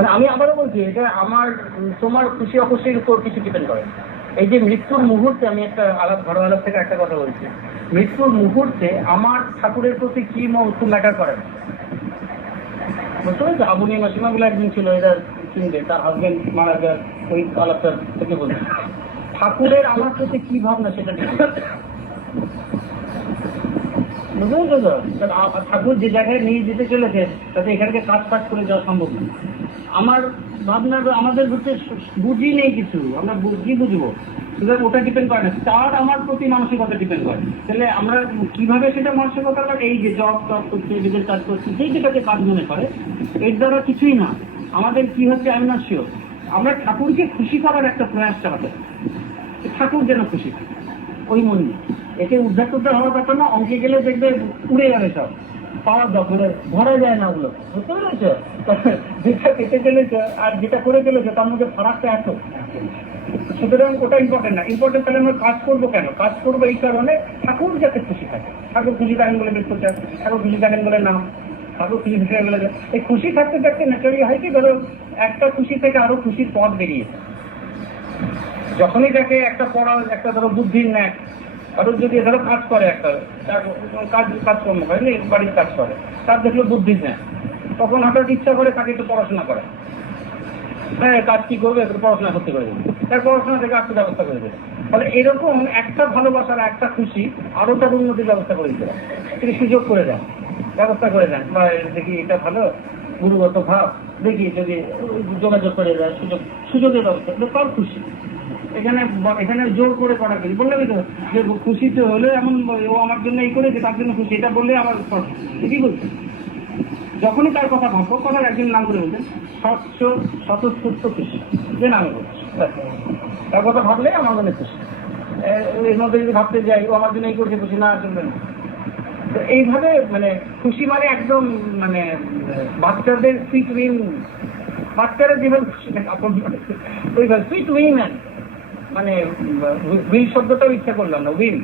মানে আমি আবারও বলছি, এটা আমার তোমার খুশি অখুশির উপর কিছু ডিপেন্ড করে। এই যে মৃত্যুর মুহূর্তে, আমি একটা ঘরোয়া আলাপ থেকে একটা কথা বলছি, মৃত্যুর মুহূর্তে আমার ঠাকুরের প্রতি কি মন খুব ম্যাটার করে না। বুঝতে পারছো? আবুনি মাসিমাগুলো একদিন ছিল, এরা চিনবে, তার হাজবেন্ড মারা যায়, ওই আলাপটার থেকে বলছি। ঠাকুরের আমার প্রতি কি ভাবনা সেটা বুঝতে পারছো? ঠাকুর যে জায়গায় নিয়ে যেতে চলেছে তাতে এখানকে কাজ করে যাওয়া সম্ভব না। আমার ভাবনার আমাদের হচ্ছে বুঝি নেই কিছু, আমরা কি বুঝবো? সুতরাং ওটা ডিপেন্ড করে না, তার আমার প্রতি মানসিকতা ডিপেন্ড করে। তাহলে আমরা কিভাবে সেটা মানসিকতা করে, এই যে জব করছে, নিজের কাজ করছে, যেটাকে কাজ মনে করে, এর দ্বারা কিছুই না। আমাদের কি হচ্ছে আমি না শিওর, আমরা ঠাকুরকে খুশি করার একটা প্রয়াস চালাতে, ঠাকুর যেন খুশি থাকে ওই মন নিয়ে। একে উদ্ধার টুদ্ধার হওয়ার ব্যাপার না, অঙ্কে গেলে দেখবে উড়ে যাবে সব, পাওয়ার দখলে ধরা যায় না ওগুলো। বুঝতে পেরেছ? যেটা পেতে চলেছে আর যেটা করে চলেছে তার মধ্যে ফারাকটা এত। সুতরাং ওটা ইম্পর্টেন্ট না। ইম্পর্টেন্ট তাহলে আমরা কাজ করবো কেন? কাজ করবো এই কারণে ঠাকুর যাতে খুশি থাকে। ঠাকুর খুশি থাকেন বলে বেশ করতে, ঠাকুর খুশি থাকেন বলে না, ঠাকুর খুশি থেকে বলে এই খুশি থাকতে থাকতে ন্যাচারালি হয় কি, ধরো একটা খুশি থেকে আরো খুশির পথ বেরিয়েছে। যখনই দেখে একটা পড়া, একটা ধরো বুদ্ধির ন্যাক, কারোর যদি ধরো কাজ করে, একটা কাজকর্ম করে, বাড়ির কাজ করে, তার দেখলো বুদ্ধির ন্যাক, তখন হঠাৎ ইচ্ছা করে তাকে একটু পড়াশোনা করে। হ্যাঁ, কাজ কি করবে, একটু পড়াশোনা করতে করে দেবে, তার পড়াশোনা থেকে আর্থিক ব্যবস্থা করে দেবে। ফলে এরকম একটা ভালোবাসার একটা খুশি আরো তার উন্নতির ব্যবস্থা করে দিতে পারে, তিনি সুযোগ করে দেন, ব্যবস্থা করে দেন। বা দেখি এটা ভালো গুরুগত ভাব, দেখি যদি যোগাযোগ করে দেয়, সুযোগের ব্যবস্থা, তার খুশি। এখানে জোর করে করা কিছু বললামই তো, যে খুশিতে হলে এমন ও আমার জন্য এই করেছে তার জন্য খুশি, এটা বললে আমার ঠিকই বলছে। যখনই তার কথা ভাববো, কথার একদিন নাম করে বলছেন স্বতঃস্ফূর্ত খুশি, যে নামে বলছি, তার কথা ভাবলে আমার জন্য খুশি। এর মধ্যে যদি ভাবতে যাই ও আমার জন্য এই করছে, খুশি না চলবে না। তো এইভাবে মানে খুশি মানে একদম মানে বাচ্চাদের সুইট উইং, বাচ্চারা যেভাবে সুইট উইং, মানে উইল শব্দটাও ইচ্ছা করলাম না, উইল